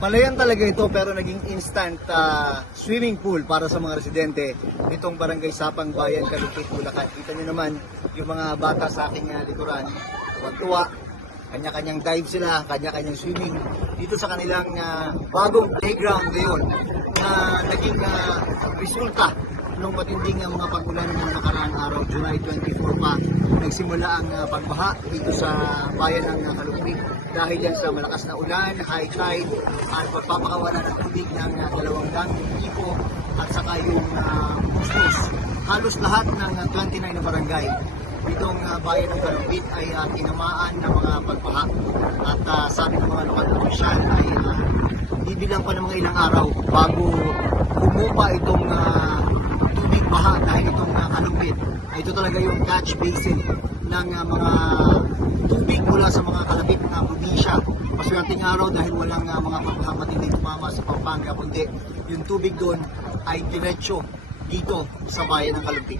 Palayan talaga ito pero naging instant swimming pool para sa mga residente nitong Barangay Sapang Bayan, Kalupit, Bulacan. Kita nyo naman yung mga bata sa aking likuran, tuwa, kanya-kanyang dive sila, kanya-kanyang swimming dito sa kanilang bagong playground ngayon na naging resulta nung matinding mga pag-ulan ng nakaraang araw, July 24 pa, nagsimula ang pagbaha dito sa bayan ng Kalupit dahil yan sa malakas na ulan, high tide, at pagpapakawala ng tubig ng 200,000 tipo at saka yung bustos. Halos lahat ng 29 na barangay itong bayan ng Kalupit ay tinamaan ng mga pagbaha at sabi ng mga lokal na opisyal ay bibilang pa ng mga ilang araw bago humupa itong tubig baha dahil itong Kalupit ay ito talaga yung catch basin ng mga tubig mula sa mga kalapit na probinsya. Maswerteng araw dahil walang mga pagbaha matinding tumama sa Pampanga, kundi yung tubig doon ay diretso dito sa bayan ng Kalupit.